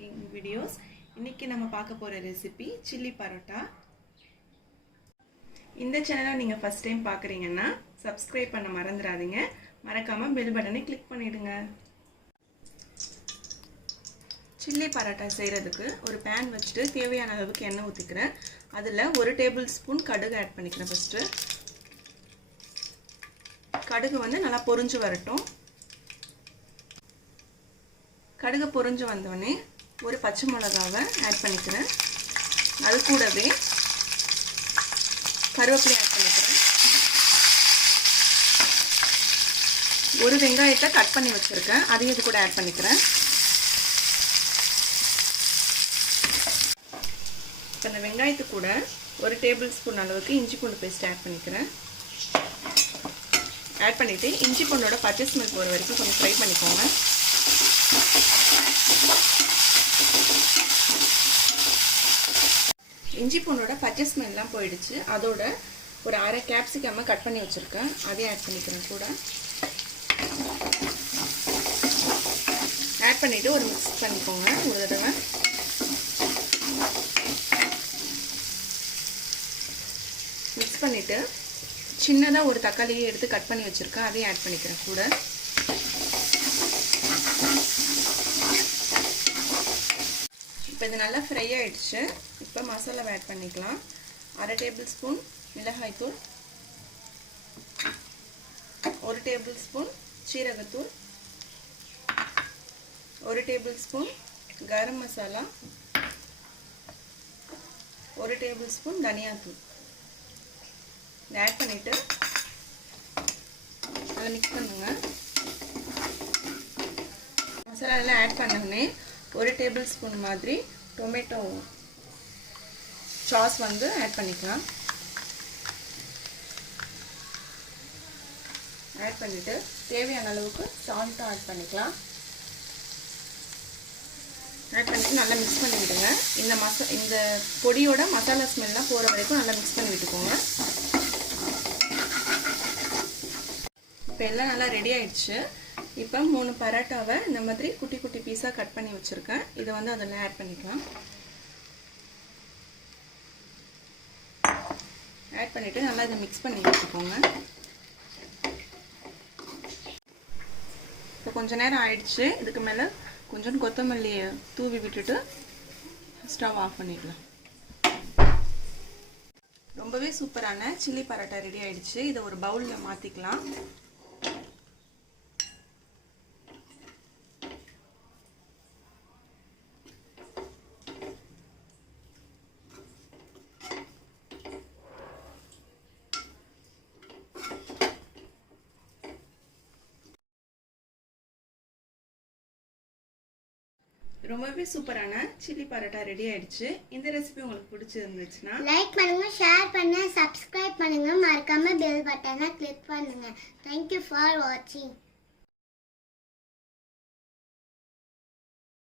Cooking videos. இன்னைக்கு நம்ம பார்க்க போற ரெசிபி சில்லி பரோட்டா. இந்த சேனலை நீங்க ஃபர்ஸ்ட் டைம் பார்க்கறீங்கன்னா Subscribe பண்ண மறந்துடாதீங்க. மறக்காம பெல் பட்டனை கிளிக் பண்ணிடுங்க. சில்லி பரோட்டா செய்யிறதுக்கு ஒரு pan வச்சிட்டு தேவையான அளவுக்கு எண்ணெய் ஊத்திக்கிறேன். அதுல 1 டேபிள்ஸ்பூன் கடுகு ஆட் பண்ணிக்கிறேன் ஃபர்ஸ்ட். கடுகு வந்து நல்லா பொரிஞ்சு வரட்டும். கடுகு பொரிஞ்சு வந்தோடனே ஒரு பச்சை மிளகாவை ஆட் பண்ணிக்கிறேன். அது கூடவே கருவேப்பிலை ஆட் பண்ணிக்கிறேன். ஒரு வெங்காயத்தை கட் பண்ணி வச்சிருக்கேன், அதையும் இது கூட ஆட் பண்ணிக்கிறேன். இப்போ இந்த வெங்காயத்து கூட 1 டேபிள்ஸ்பூன் அளவுக்கு இஞ்சி பூண்டு பேஸ்ட் ஆட் பண்ணிக்கிறேன். ஆட் பண்ணிவிட்டு இஞ்சி பூண்டோட பச்சை ஸ்மெல் போகிற வரைக்கும் கொஞ்சம் ஃப்ரை பண்ணிக்கோங்க. இஞ்சி பூண்டோட பச்சை ஸ்மெல்லாம் போயிடுச்சு. அதோட ஒரு அரை கேப்சிகம் கட் பண்ணி வச்சுருக்கேன், அதையும் ஆட் பண்ணிக்கிறேன் கூட. ஆட் பண்ணிவிட்டு ஒரு மிக்ஸ் பண்ணிக்கோங்க ஒரு தடவை. மிக்ஸ் பண்ணிவிட்டு சின்னதாக ஒரு தக்காளியை எடுத்து கட் பண்ணி வச்சுருக்கேன், அதையும் ஆட் பண்ணிக்கிறேன் கூட. இப்போ இது நல்லா ஃப்ரை ஆகிடுச்சு. இப்போ மசாலாவை ஆட் பண்ணிக்கலாம். அரை டேபிள்ஸ்பூன் மிளகாய்த்தூள், 1 டேபிள்ஸ்பூன் சீரகத்தூள், 1 டேபிள்ஸ்பூன் கரம் மசாலா, 1 டேபிள்ஸ்பூன் தனியாத்தூள் இதை ஆட் பண்ணிவிட்டு நல்லா மிக்ஸ் பண்ணுங்க. மசாலா எல்லாம் ஆட் பண்ணோடனே 1 டேபிள்ஸ்பூன் மாதிரி டொமேட்டோ சாஸ் வந்து ஆட் பண்ணிக்கலாம். ஆட் பண்ணிவிட்டு தேவையான அளவுக்கு சால்ட்டும் ஆட் பண்ணிக்கலாம். ஆட் பண்ணிவிட்டு நல்லா மிக்ஸ் பண்ணி விடுங்க. இந்த பொடியோட மசாலா ஸ்மெல்லாம் போகிற வரைக்கும் நல்லா மிக்ஸ் பண்ணி விட்டுக்கோங்க. இப்போ எல்லாம் நல்லா ரெடி ஆயிடுச்சு. இப்போ 3 பரோட்டாவை இந்த மாதிரி குட்டி குட்டி பீஸாக கட் பண்ணி வச்சுருக்கேன். இதை வந்து அதில் ஆட் பண்ணிக்கலாம். ஆட் பண்ணிவிட்டு நல்லா இதை மிக்ஸ் பண்ணி வச்சுக்கோங்க. இப்போ கொஞ்சம் நேரம் ஆயிடுச்சு. இதுக்கு மேலே கொஞ்சம் கொத்தமல்லியை தூவி விட்டுட்டு ஸ்டவ் ஆஃப் பண்ணிடலாம். ரொம்பவே சூப்பரான சில்லி பரோட்டா ரெடி ஆயிடுச்சு. இதை ஒரு பவுலில் மாற்றிக்கலாம். ரொம்பவே சூப்பரான சில்லி பரோட்டா ரெடி ஆயிடுச்சு. இந்த ரெசிபி உங்களுக்கு பிடிச்சிருந்துச்சுன்னா லைக் பண்ணுங்க, ஷேர் பண்ணுங்க, சப்ஸ்கிரைப் பண்ணுங்க, மறக்காம பெல் பட்டனை கிளிக் பண்ணுங்க. Thank you for watching.